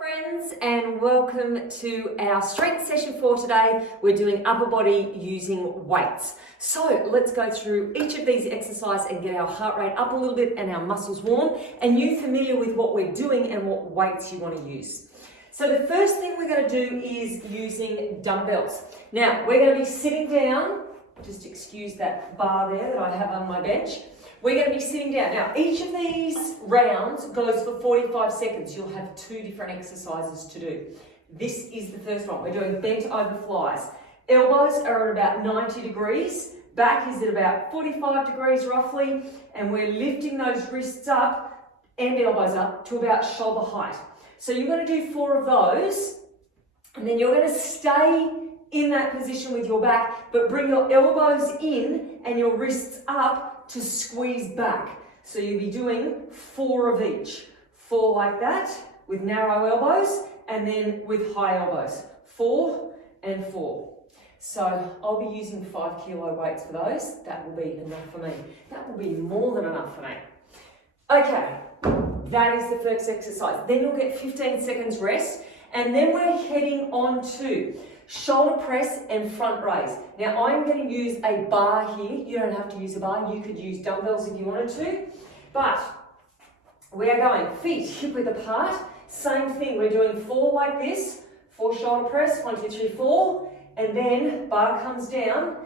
Friends, and welcome to our strength session for today. We're doing upper body using weights. So let's go through each of these exercises and get our heart rate up a little bit and our muscles warm, and you familiar with what we're doing and what weights you want to use. So the first thing we're going to do is using dumbbells. Now we're going to be sitting down, just excuse that bar there that I have on my bench. We're going to be sitting down. Now, each of these rounds goes for 45 seconds. You'll have two different exercises to do. This is the first one. We're doing bent over flies. Elbows are at about 90 degrees. Back is at about 45 degrees roughly. And we're lifting those wrists up and elbows up to about shoulder height. So you're going to do 4 of those. And then you're going to stay in that position with your back, but bring your elbows in and your wrists up to squeeze back. So you'll be doing 4 of each. 4 like that with narrow elbows, and then with high elbows. 4 and 4. So I'll be using 5 kilo weights for those. That will be enough for me. That will be more than enough for me. Okay, that is the first exercise. Then you'll get 15 seconds rest, and then we're heading on to shoulder press and front raise. Now I'm going to use a bar here. You don't have to use a bar. You could use dumbbells if you wanted to. But we are going feet hip width apart. Same thing. We're doing 4 like this. 4 shoulder press. 1, 2, 3, 4. And then bar comes down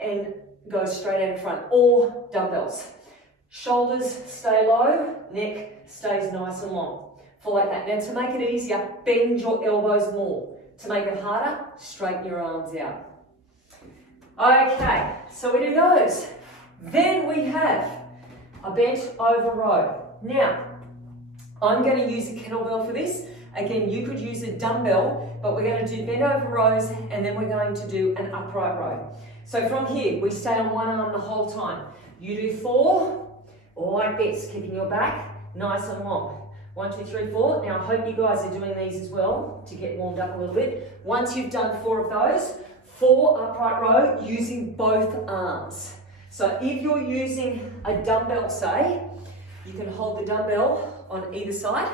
and goes straight out in front. Or dumbbells. Shoulders stay low. Neck stays nice and long. 4 like that. Now to make it easier, bend your elbows more. To make it harder, straighten your arms out. Okay, so we do those. Then we have a bent over row. Now, I'm going to use a kettlebell for this. Again, you could use a dumbbell, but we're going to do bent over rows, and then we're going to do an upright row. So from here, we stay on one arm the whole time. You do 4, like this, keeping your back nice and long. 1, 2, 3, 4. Now I hope you guys are doing these as well to get warmed up a little bit. Once you've done 4 of those, 4 upright row using both arms. So if you're using a dumbbell, say, you can hold the dumbbell on either side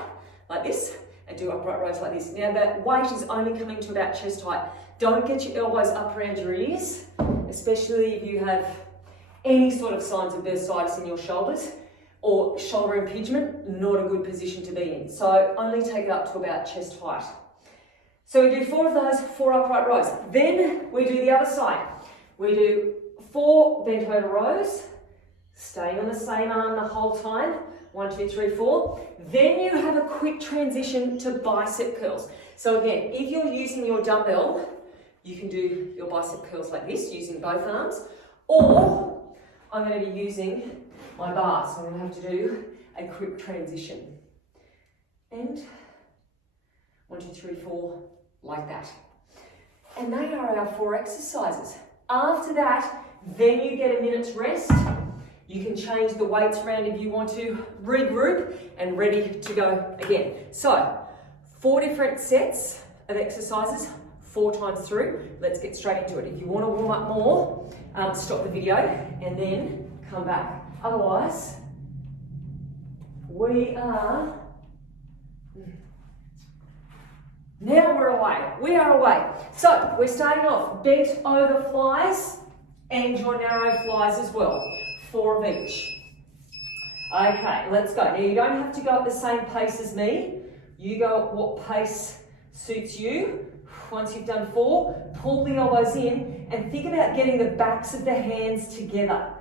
like this and do upright rows like this. Now that weight is only coming to about chest height. Don't get your elbows up around your ears, especially if you have any sort of signs of bursitis in your shoulders or shoulder impingement, not a good position to be in. So only take it up to about chest height. So we do 4 of those, 4 upright rows. Then we do the other side. We do 4 bent over rows, staying on the same arm the whole time. 1, 2, 3, 4. Then you have a quick transition to bicep curls. So again, if you're using your dumbbell, you can do your bicep curls like this, using both arms. Or I'm going to be using my bar, so I'm going to have to do a quick transition. And 1, 2, 3, 4, like that. And they are our 4 exercises. After that, then you get a minute's rest. You can change the weights around if you want to, regroup, and ready to go again. So, 4 different sets of exercises, 4 times through. Let's get straight into it. If you want to warm up more, stop the video and then come back. Otherwise, we are, now we're away. We are away. So we're starting off bent over flies and your narrow flies as well. 4 of each. Okay, let's go. Now you don't have to go at the same pace as me. You go at what pace suits you. Once you've done 4, pull the elbows in and think about getting the backs of the hands together.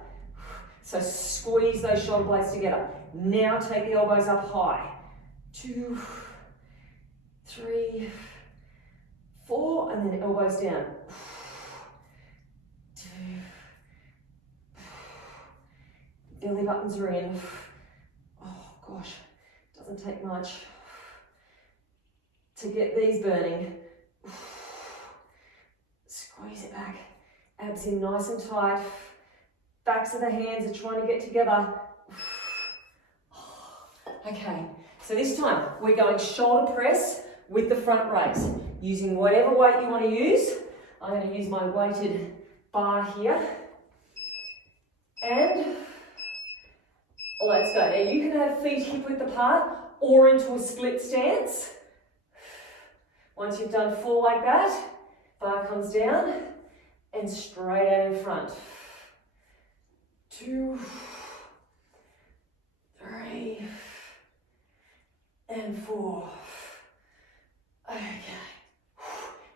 So squeeze those shoulder blades together. Now take the elbows up high. 2, 3, 4, and then elbows down. 2. Belly buttons are in. Oh gosh, doesn't take much to get these burning. Squeeze it back. Abs in nice and tight. Backs of the hands are trying to get together. Okay, so this time we're going shoulder press with the front raise, using whatever weight you want to use. I'm going to use my weighted bar here. And let's go. Now you can have feet hip width apart or into a split stance. Once you've done 4 like that, bar comes down and straight out in front. 2, 3, and 4. Okay.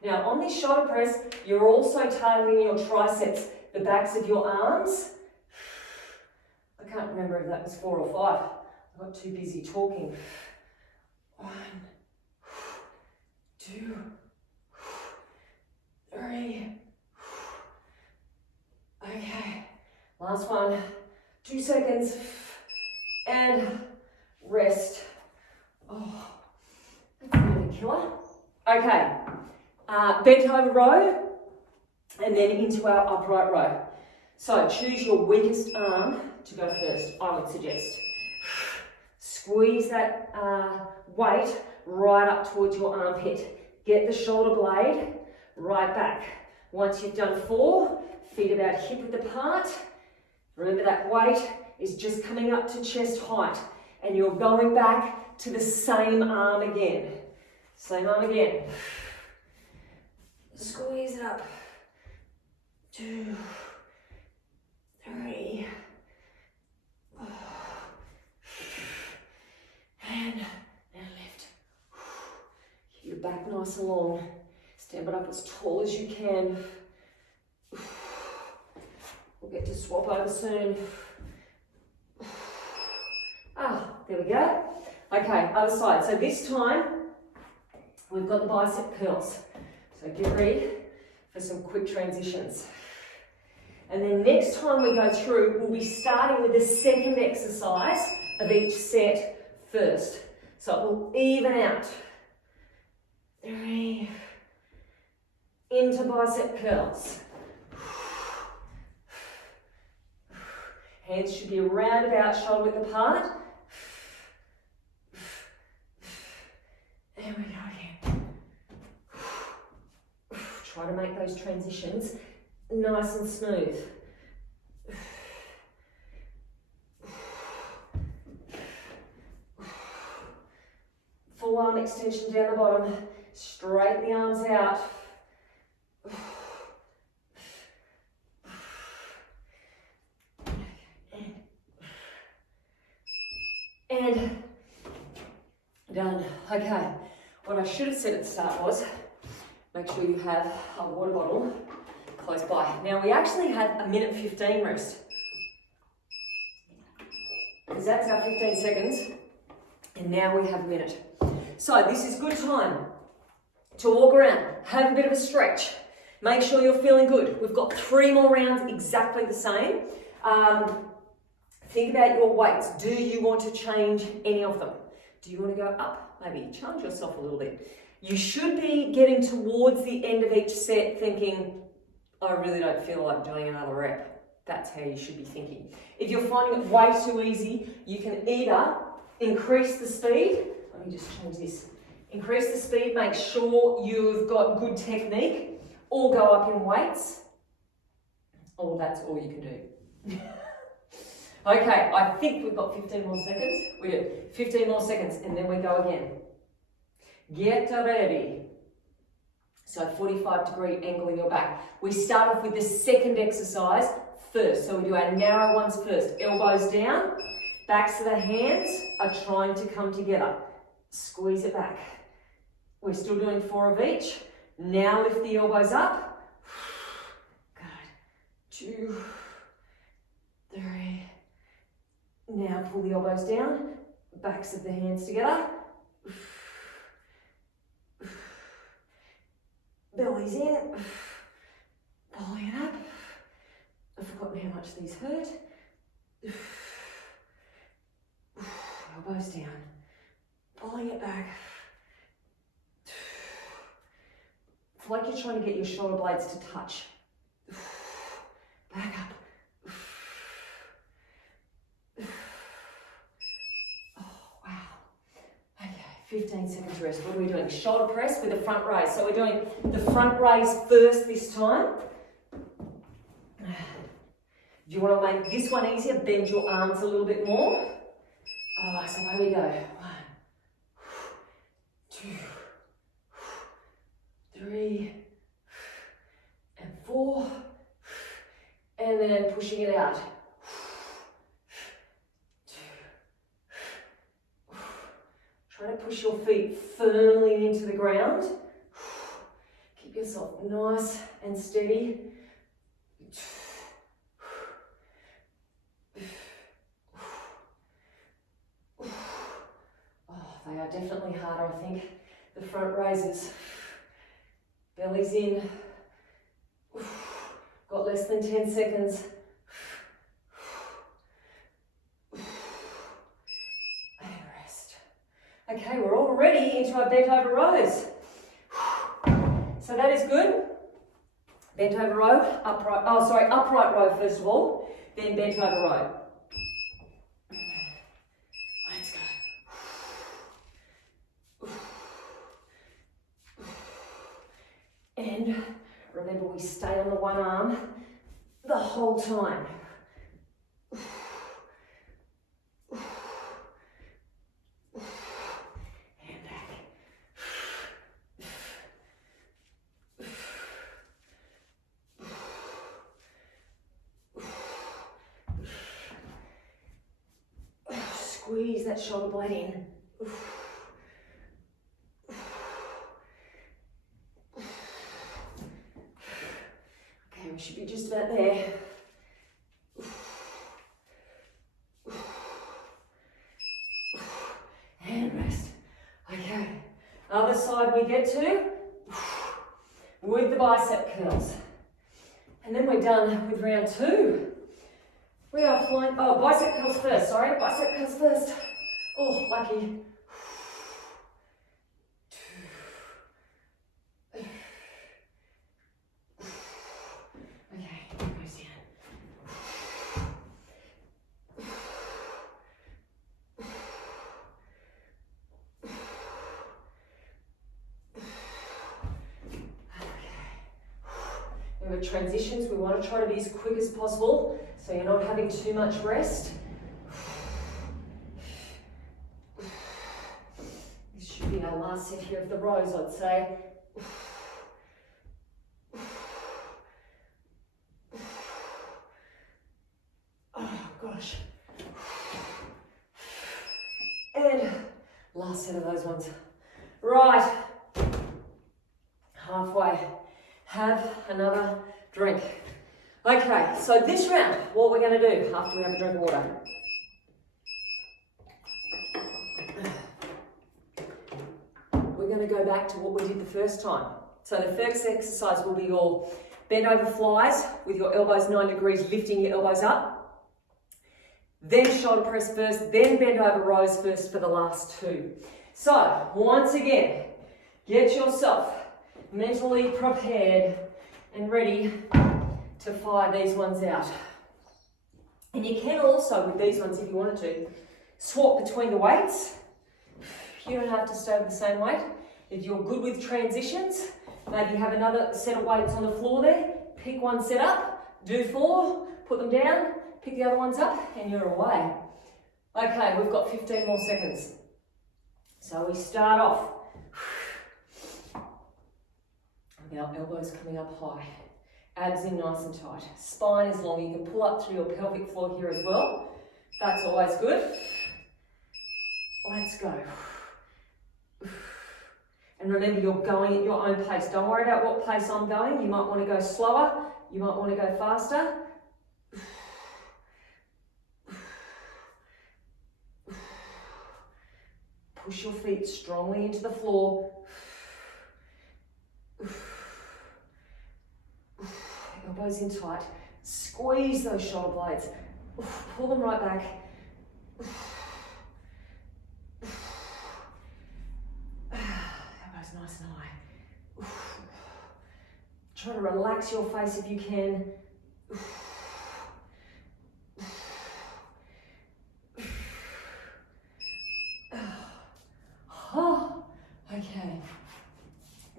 Now on this shoulder press, you're also targeting your triceps, the backs of your arms. I can't remember if that was 4 or 5. I got too busy talking. 1, 2, 3. Okay, last one. 2 seconds and rest. Oh, that's a bit of a killer. Okay, bent over row and then into our upright row. So choose your weakest arm to go first, I would suggest. Squeeze that weight right up towards your armpit. Get the shoulder blade right back. Once you've done 4, feet about hip width apart. Remember that weight is just coming up to chest height and you're going back to the same arm again. Same arm again. Squeeze it up. 2, 3, 4, and lift. Keep your back nice and long. Stand it up as tall as you can. We'll get to swap over soon. There we go. Okay, other side. So this time, we've got the bicep curls. So get ready for some quick transitions. And then next time we go through, we'll be starting with the second exercise of each set first. So it will even out. 3. Into bicep curls. Hands should be around about shoulder width apart. There we go again. Try to make those transitions nice and smooth. Full arm extension down the bottom. Straighten the arms out. And done. Okay, what I should have said at the start was, make sure you have a water bottle close by. Now we actually had a 1:15 rest, because that's our 15 seconds, and now we have a minute. So this is good time to walk around, have a bit of a stretch, make sure you're feeling good. We've got 3 more rounds exactly the same. Think about your weights. Do you want to change any of them? Do you want to go up? Maybe challenge yourself a little bit. You should be getting towards the end of each set thinking, I really don't feel like doing another rep. That's how you should be thinking. If you're finding it way too easy, you can either increase the speed. Let me just change this. Increase the speed, make sure you've got good technique, or go up in weights. Or that's all you can do. Okay, I think we've got 15 more seconds. We do. 15 more seconds, and then we go again. Get ready. So 45-degree angle in your back. We start off with the second exercise first. So we do our narrow ones first. Elbows down. Backs of the hands are trying to come together. Squeeze it back. We're still doing 4 of each. Now lift the elbows up. Good. 2, 3. Now pull the elbows down, backs of the hands together. Bellies in, pulling it up. I've forgotten how much these hurt. Elbows down, pulling it back. It's like you're trying to get your shoulder blades to touch. Back up. Oh, wow. Okay, 15 seconds rest. What are we doing? Shoulder press with a front raise. So we're doing the front raise first this time. Do you want to make this one easier? Bend your arms a little bit more. So away we go. 1, 2, 3, and 4, and then pushing it out. 2. Try to push your feet firmly into the ground. Keep yourself nice and steady. They are definitely harder, I think. The front raises. Belly's in. Got less than 10 seconds. And rest. Okay, we're already into our bent over rows. So that is good. Bent over row, upright, upright row first of all, then bent over row. Let's go. And remember, we stay on the one arm the whole time. And back. Squeeze that shoulder blade in. Okay, we should be just about there. And rest. Okay, other side we get to with the bicep curls. And then we're done with round 2. We are flying, bicep curls first, sorry, bicep curls first. Oh, lucky. 2. Okay, goes down. Remember, transitions, we want to try to be as quick as possible so you're not having too much rest. This should be our last set here of the rows, I'd say. Oh gosh. And last set of those ones. Right. Halfway. Have another drink. Okay, so this round, what we're going to do after we have a drink of water. We're going to go back to what we did the first time. So the first exercise will be your bend over flies with your elbows 9 degrees, lifting your elbows up. Then shoulder press first, then bend over rows first for the last 2. So once again, get yourself mentally prepared and ready to fire these ones out. And you can also, with these ones, if you wanted to, swap between the weights. You don't have to stay with the same weight. If you're good with transitions, maybe have another set of weights on the floor there, pick one set up, do 4, put them down, pick the other ones up, and you're away. Okay, we've got 15 more seconds. So we start off with our elbows coming up high. Abs in nice and tight. Spine is long. You can pull up through your pelvic floor here as well. That's always good. Let's go. And remember, you're going at your own pace. Don't worry about what pace I'm going. You might want to go slower. You might want to go faster. Push your feet strongly into the floor. Elbows in tight. Squeeze those shoulder blades. Pull them right back. Elbows nice and high. Try to relax your face if you can. Oh, okay.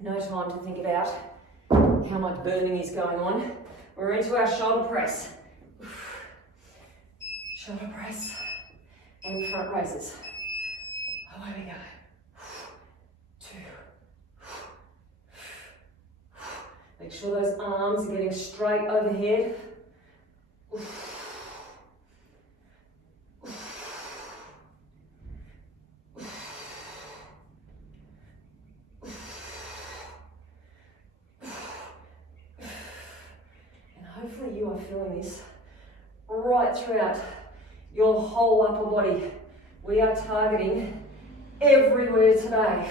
No time to think about how much burning is going on. We're into our shoulder press. Shoulder press and front raises. Away we go. 2, Make sure those arms are getting straight overhead. And hopefully you are feeling this right throughout your whole upper body. We are targeting everywhere today.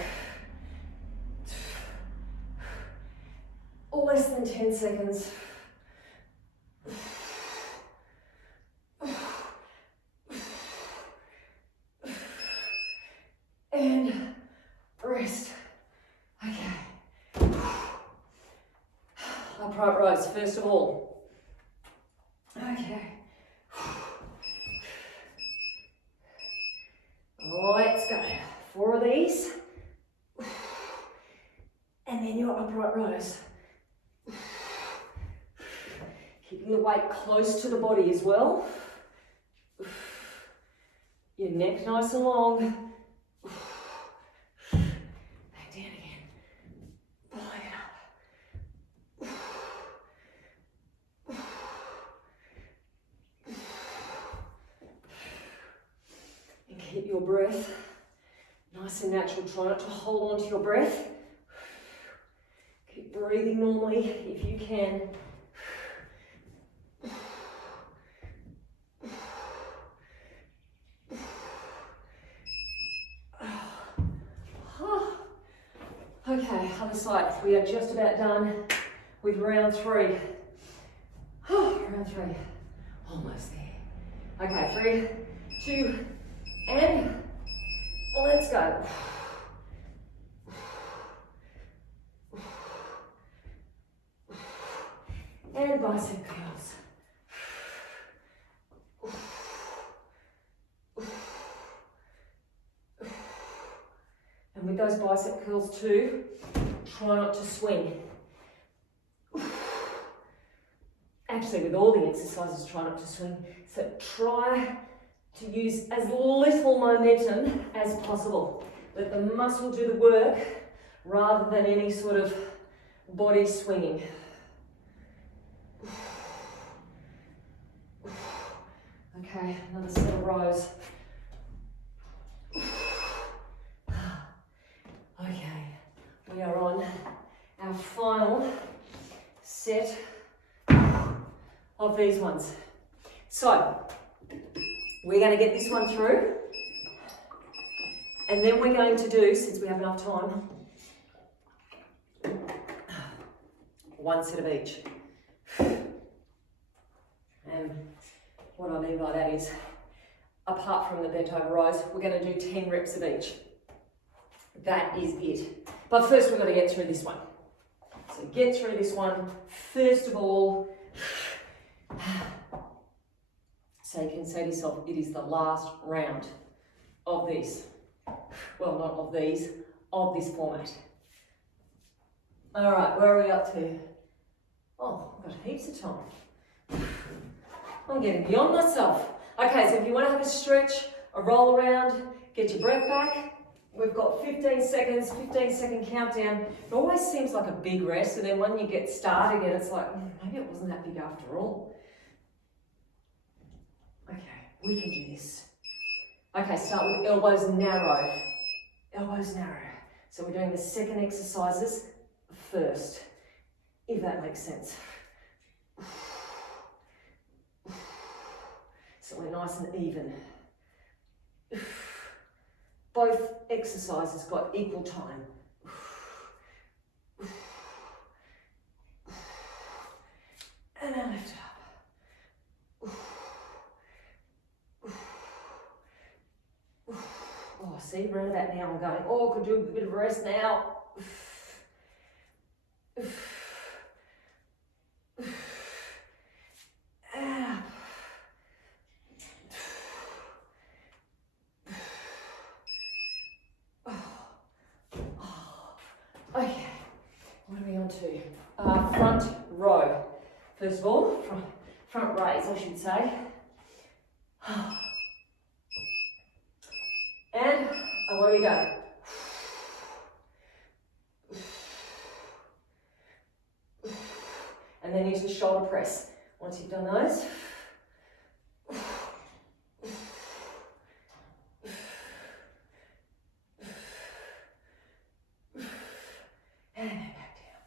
Less than 10 seconds. And rest. Okay. Upright rows, first of all. Okay. Let's go. 4 of these. And then your upright rows. Keeping the weight close to the body as well. Your neck nice and long. Back down again. Pulling it up. And keep your breath nice and natural. Try not to hold on to your breath. Keep breathing normally if you can. Okay, other side. We are just about done with round 3. Round 3. Almost there. Okay, 3, 2, and let's go. And bicep curls. And with those bicep curls too, try not to swing. Actually, with all the exercises, try not to swing. So try to use as little momentum as possible. Let the muscle do the work rather than any sort of body swinging. Okay, another set of rows. Okay, we are on our final set of these ones. So, we're going to get this one through, and then we're going to do, since we have enough time, one set of each. And what I mean by that is, apart from the bent over rows, we're going to do 10 reps of each. That is it. But first we've got to get through this one. So get through this one, first of all. So you can say to yourself, it is the last round of this. Well, not of these, of this format. All right, where are we up to? Oh, I've got heaps of time. I'm getting beyond myself. Okay, so if you want to have a stretch, a roll around, get your breath back. We've got 15 seconds, 15-second countdown. It always seems like a big rest, and then when you get started again, it's like, maybe it wasn't that big after all. Okay, we can do this. Okay, start with elbows narrow. Elbows narrow. So we're doing the second exercises first, if that makes sense. So we're nice and even. Both exercises got equal time. And now lift it up. Oh, see, round about now I'm going, oh, could do a bit of rest now. Okay, what are we on to? Front row. First of all, front raise, I should say. And away we go. and then into shoulder press. Once you've done those, and then back down.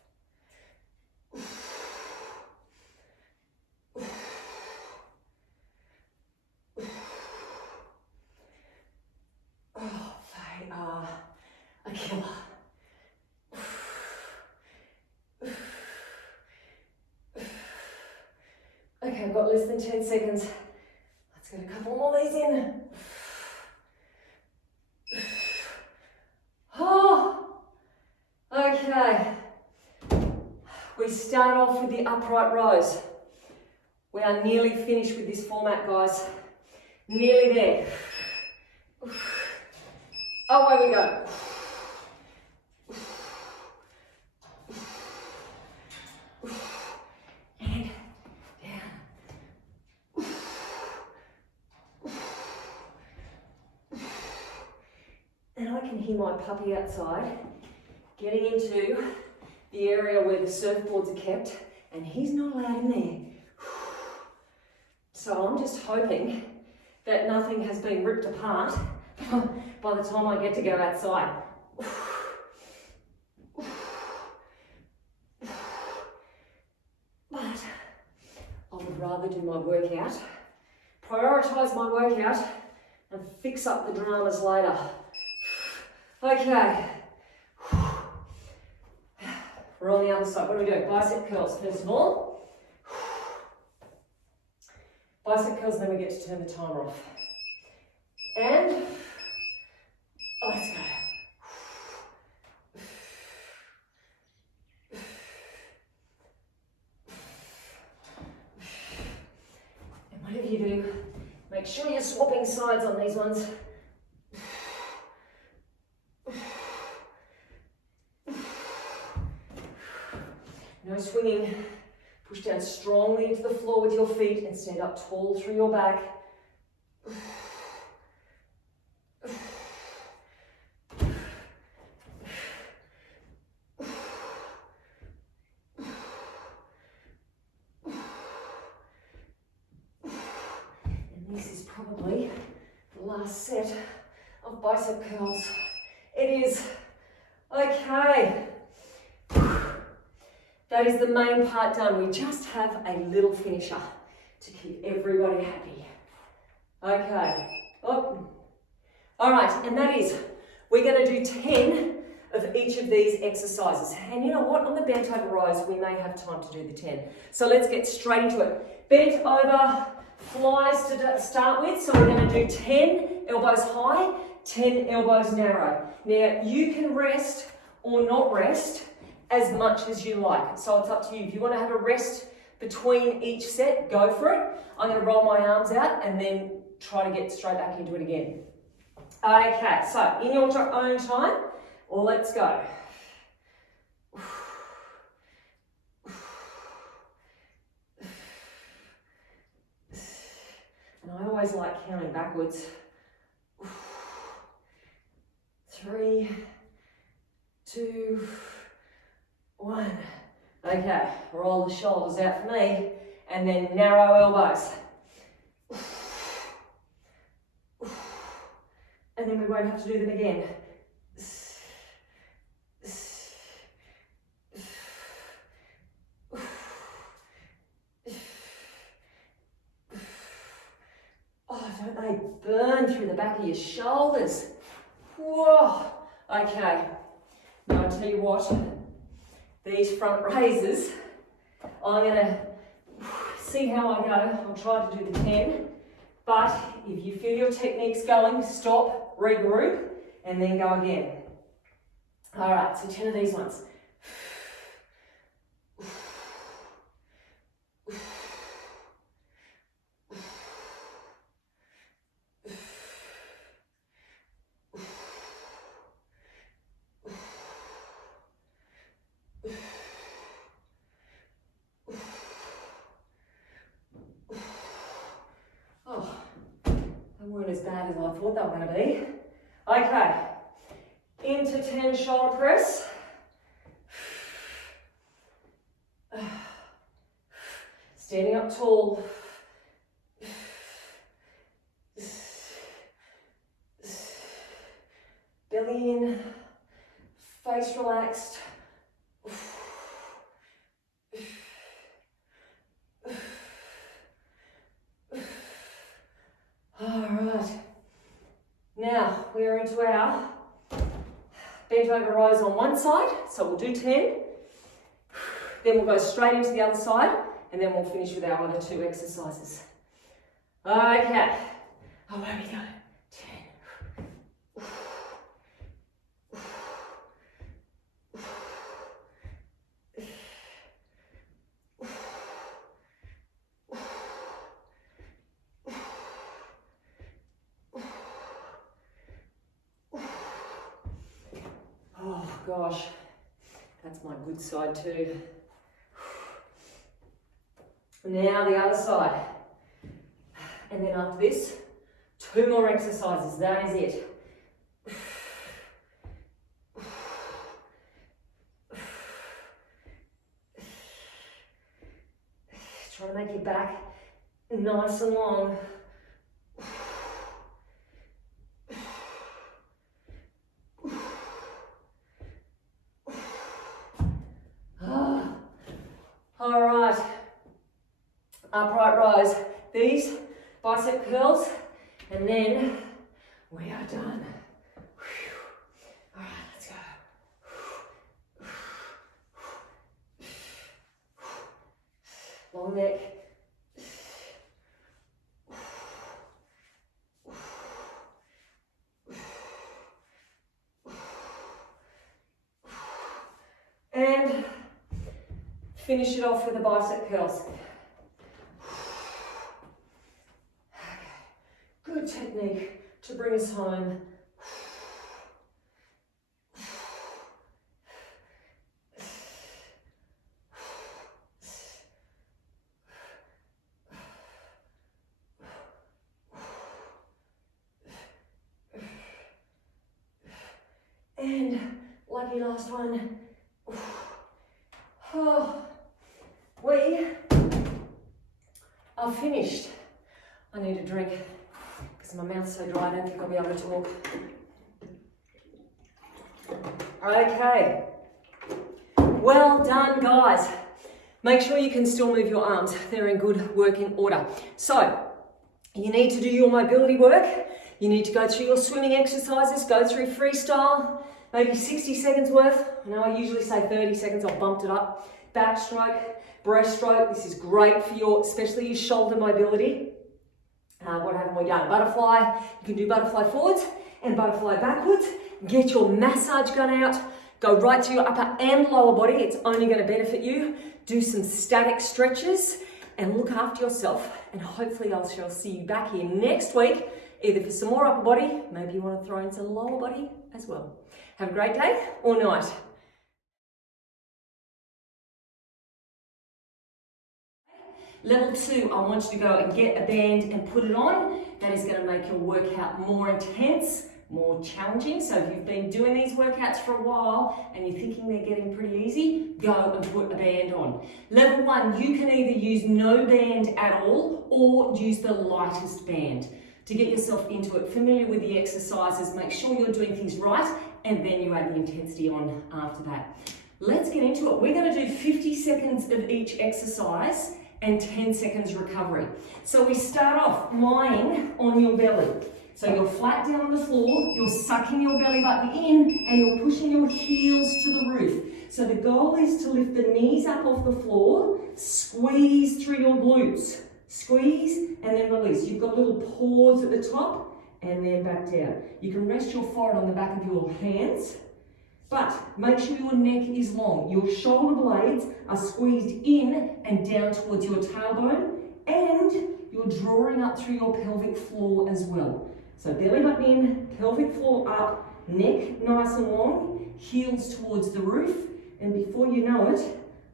Oh, they are a killer. Okay, I've got less than 10 seconds. Let's get a couple more of these in. Oh, okay. We start off with the upright rows. We are nearly finished with this format, guys. Nearly there. Away we go. And down. And I can hear my puppy outside getting into the area where the surfboards are kept, and he's not allowed in there. So I'm just hoping that nothing has been ripped apart by the time I get to go outside. But I would rather do my workout, prioritise my workout, and fix up the dramas later. Okay. We're on the other side. What do we do? Bicep curls first of all. Bicep curls, then we get to turn the timer off. And let's go. And whatever you do, make sure you're swapping sides on these ones. No swinging. Push down strongly into the floor with your feet and stand up tall through your back. And this is probably the last set of bicep curls. It is. Okay. That is the main part done. We just have a little finisher to keep everybody happy. Okay. Oh. All right, and that is, we're going to do 10 of each of these exercises. And you know what? On the bent over rows, we may have time to do the 10. So let's get straight into it. Bent over flies to start with. So we're going to do 10 elbows high, 10 elbows narrow. Now, you can rest or not rest as much as you like. So it's up to you. If you want to have a rest between each set, go for it. I'm going to roll my arms out and then try to get straight back into it again. Okay, so in your own time, let's go. And I always like counting backwards. 3, 2, 1. Okay, roll the shoulders out for me, and then narrow elbows. And then we won't have to do them again. Oh, don't they burn through the back of your shoulders? Whoa. Okay, now I'll tell you what. These front raises, I'm going to see how I go. I'll try to do the 10, but if you feel your technique's going, stop, regroup, and then go again. All right, so 10 of these ones. Weren't as bad as I thought they were going to be. Okay, into 10 shoulder press. Standing up tall. Belly in, face relaxed. All right. Now we are into our bent over rows on one side. So we'll do 10. Then we'll go straight into the other side, and then we'll finish with our other 2 exercises. Okay. Away we go. 10. Oh gosh, that's my good side too. Now the other side. And then after this, 2 more exercises, that is it. Try to make your back nice and long. All right, upright rows, these bicep curls, and then we are done. All right, let's go. Long neck. And finish it off with the bicep curls. Good technique to bring us home. And lucky last one. Oh, we are finished. I need a drink because my mouth's so dry I don't think I'll be able to talk. Okay, well done guys. Make sure you can still move your arms. They're in good working order. So, you need to do your mobility work. You need to go through your swimming exercises, go through freestyle, maybe 60 seconds worth. I know I usually say 30 seconds, I've bumped it up. Backstroke, breaststroke, this is great for your, especially your shoulder mobility. What haven't we done? Butterfly, you can do butterfly forwards and butterfly backwards. Get your massage gun out, go right to your upper and lower body, it's only going to benefit you. Do some static stretches and look after yourself, and hopefully I shall see you back here next week, either for some more upper body, maybe you want to throw in some lower body as well. Have a great day or night. Level 2, I want you to go and get a band and put it on. That is going to make your workout more intense, more challenging. So if you've been doing these workouts for a while and you're thinking they're getting pretty easy, go and put a band on. Level 1, you can either use no band at all or use the lightest band to get yourself into it. Familiar with the exercises, make sure you're doing things right, and then you add the intensity on after that. Let's get into it. We're going to do 50 seconds of each exercise and 10 seconds recovery. So we start off lying on your belly. So you're flat down on the floor, you're sucking your belly button in, and you're pushing your heels to the roof. So the goal is to lift the knees up off the floor, squeeze through your glutes. Squeeze and then release. You've got little pause at the top and then back down. You can rest your forehead on the back of your hands, but make sure your neck is long. Your shoulder blades are squeezed in and down towards your tailbone, and you're drawing up through your pelvic floor as well. So belly button in, pelvic floor up, neck nice and long, heels towards the roof, and before you know it,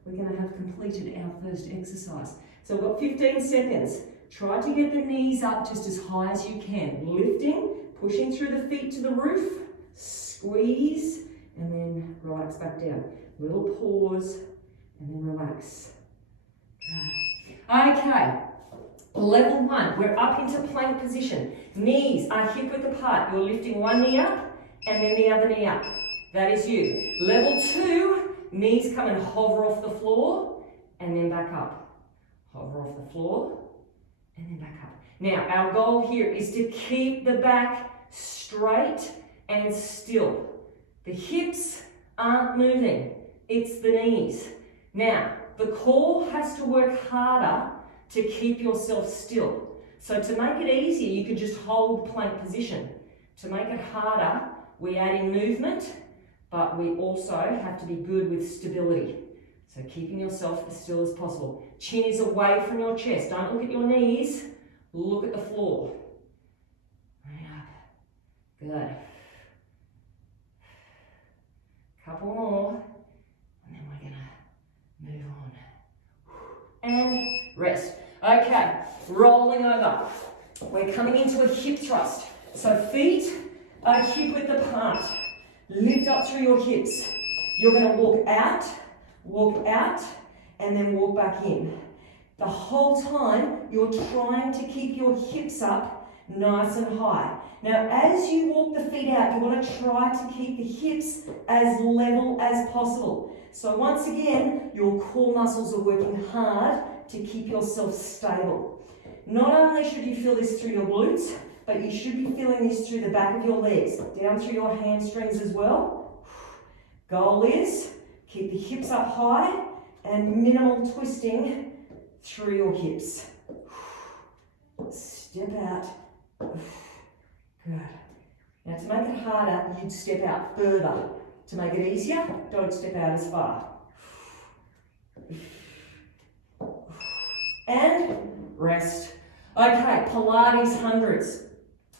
we're going to have completed our first exercise. So we've got 15 seconds. Try to get the knees up just as high as you can. Lifting, pushing through the feet to the roof, squeeze, and then relax back down. Little pause, and then relax. Good. Okay, level 1, we're up into plank position. Knees are hip width apart. You're lifting one knee up and then the other knee up. That is you. Level 2, knees come and hover off the floor and then back up. Hover off the floor and then back up. Now, our goal here is to keep the back straight and still. The hips aren't moving, it's the knees. Now, the core has to work harder to keep yourself still. So to make it easier, you could just hold plank position. To make it harder, we add in movement, but we also have to be good with stability. So keeping yourself as still as possible. Chin is away from your chest. Don't look at your knees, look at the floor. Right up. Good. Couple more, and then we're gonna move on. And rest. Okay, rolling over. We're coming into a hip thrust. So feet are hip width apart. Lift up through your hips. You're gonna walk out, and then walk back in. The whole time, you're trying to keep your hips up nice and high. Now, as you walk the feet out, you want to try to keep the hips as level as possible. So once again, your core muscles are working hard to keep yourself stable. Not only should you feel this through your glutes, but you should be feeling this through the back of your legs, down through your hamstrings as well. Goal is keep the hips up high and minimal twisting through your hips. Step out. Good. Now to make it harder, you'd step out further. To make it easier, don't step out as far. And rest. Okay, Pilates hundreds.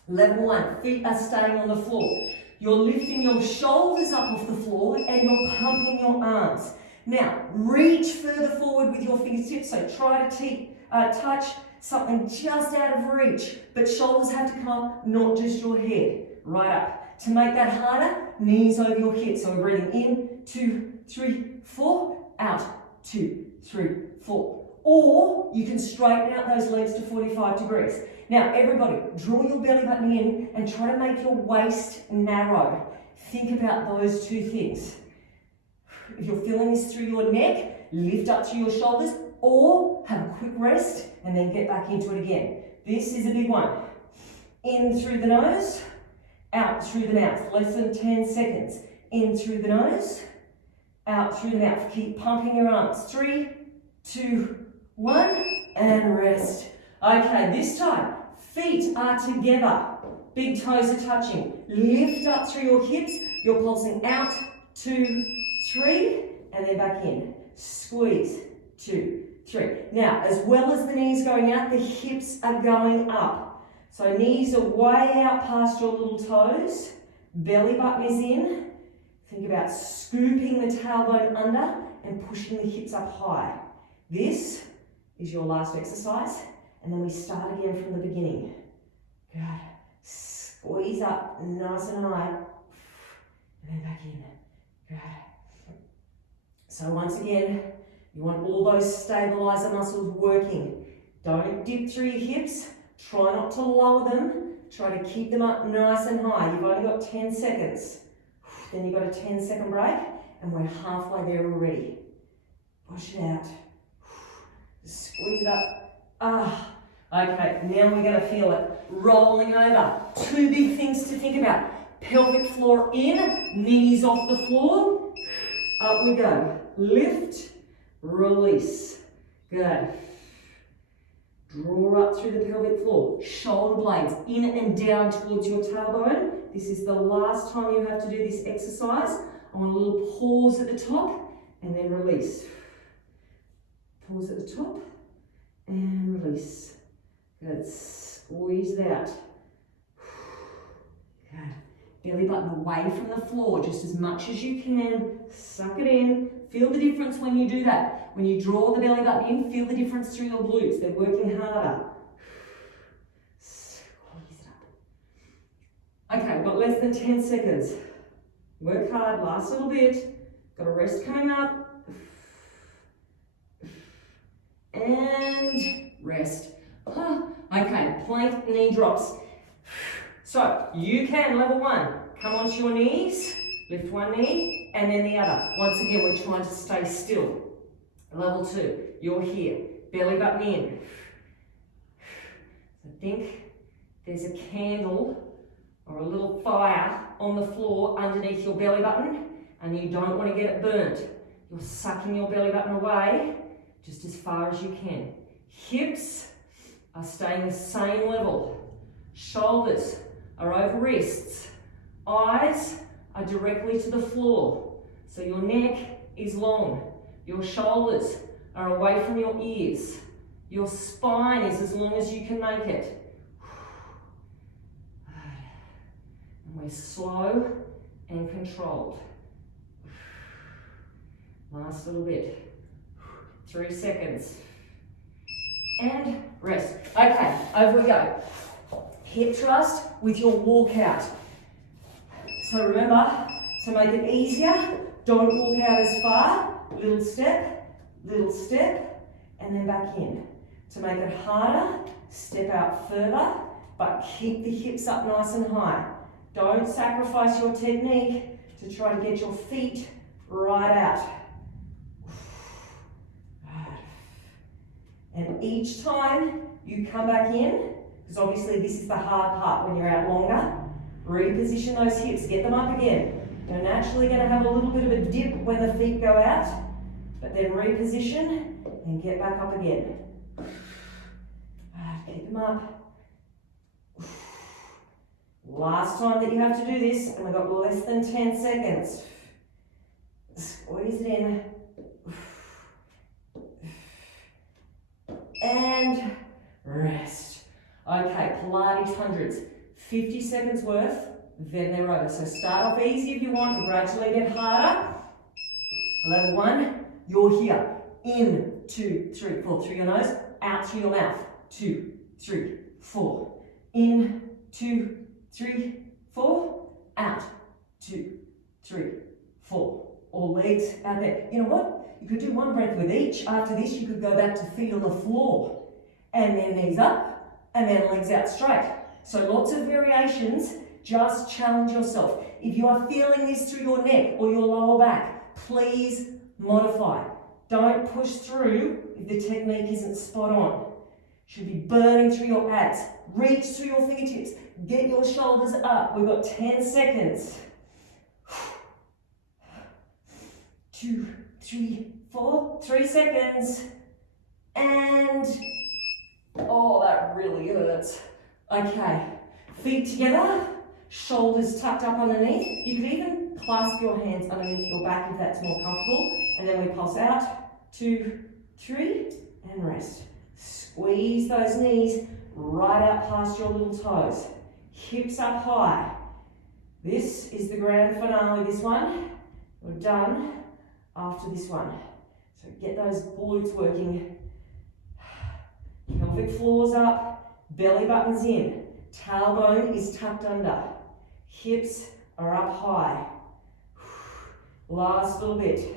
Level 1, feet are staying on the floor. You're lifting your shoulders up off the floor and you're pumping your arms. Now, reach further forward with your fingertips, so try to touch something just out of reach, but shoulders have to come up, not just your head. Right up. To make that harder, knees over your hips. So we're breathing in, 2, 3, 4, out, 2, 3, 4. Or you can straighten out those legs to 45 degrees. Now, everybody, draw your belly button in and try to make your waist narrow. Think about those two things. If you're feeling this through your neck, lift up through your shoulders or have a quick rest and then get back into it again. This is a big one. In through the nose, out through the mouth. Less than 10 seconds. In through the nose, out through the mouth. Keep pumping your arms. 3, 2, 1, and rest. Okay, this time, feet are together. Big toes are touching. Lift up through your hips. You're pulsing out, 2, 3, and then back in. Squeeze, 2, 3. Now, as well as the knees going out, the hips are going up. So knees are way out past your little toes. Belly button is in. Think about scooping the tailbone under and pushing the hips up high. This is your last exercise. And then we start again from the beginning. Good. Squeeze up nice and high. And then back in. Good. So once again, you want all those stabilizer muscles working. Don't dip through your hips. Try not to lower them. Try to keep them up nice and high. You've only got 10 seconds. Then you've got a 10-second break, and we're halfway there already. Push it out. Squeeze it up. Okay, now we're going to feel it. Rolling over. 2 big things to think about. Pelvic floor in, knees off the floor. Up we go. Lift, release. Good. Draw up through the pelvic floor. Shoulder blades in and down towards your tailbone. This is the last time you have to do this exercise. I want a little pause at the top and then release. Pause at the top and release. Good. Squeeze it out. Good. Belly button away from the floor just as much as you can. Suck it in. Feel the difference when you do that. When you draw the belly button in, feel the difference through your glutes. They're working harder. Squeeze it up. Okay, we've got less than 10 seconds. Work hard, last little bit. Got a rest coming up. and rest. Okay, plank knee drops. So you can, level 1, come onto your knees, lift one knee and then the other. Once again, we're trying to stay still. Level 2, you're here, belly button in. So think there's a candle or a little fire on the floor underneath your belly button and you don't want to get it burnt. You're sucking your belly button away just as far as you can. Hips are staying the same level. Shoulders are over wrists. Eyes are directly to the floor. So your neck is long. Your shoulders are away from your ears. Your spine is as long as you can make it. And we're slow and controlled. Last little bit. 3 seconds. And rest. Okay, over we go. Hip thrust with your walkout. So remember, to make it easier, don't walk out as far. Little step, and then back in. To make it harder, step out further, but keep the hips up nice and high. Don't sacrifice your technique to try to get your feet right out. And each time you come back in, because obviously this is the hard part when you're out longer, reposition those hips, get them up again. You're naturally going to have a little bit of a dip when the feet go out, but then reposition and get back up again. Keep them up. Last time that you have to do this, and we've got less than 10 seconds. Squeeze it in. And rest. Okay, Pilates hundreds. 50 seconds worth, then they're over. So start off easy if you want and gradually get harder. Level 1, you're here. In, 2, 3, 4. Through your nose, out through your mouth. 2, 3, 4. In, 2, 3, 4. Out. 2, 3, 4. Or legs out there. You know what? You could do one breath with each. After this, you could go back to feet on the floor. And then knees up, and then legs out straight. So lots of variations. Just challenge yourself. If you are feeling this through your neck or your lower back, please modify. Don't push through if the technique isn't spot on. You should be burning through your abs. Reach through your fingertips. Get your shoulders up. We've got 10 seconds. 2, 3, 4. 3 seconds. And, oh, that really hurts. Okay, feet together, shoulders tucked up underneath. You could even clasp your hands underneath your back if that's more comfortable. And then we pulse out. 2, 3, and rest. Squeeze those knees right out past your little toes. Hips up high. This is the grand finale, this one. We're done after this one. So get those glutes working. Pelvic floor's up, belly button's in. Tailbone is tucked under. Hips are up high. Last little bit.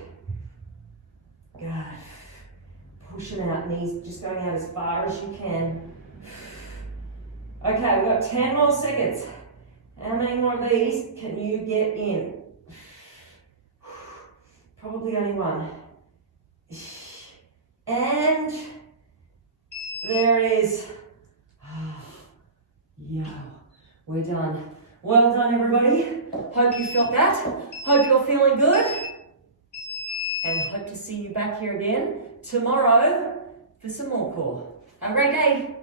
Good. Pushing out, knees just going out as far as you can. Okay, we've got 10 more seconds. How many more of these can you get in? Probably only one. And there it is. Yeah, we're done. Well done, everybody. Hope you felt that. Hope you're feeling good. And hope to see you back here again tomorrow for some more core. Have a great day.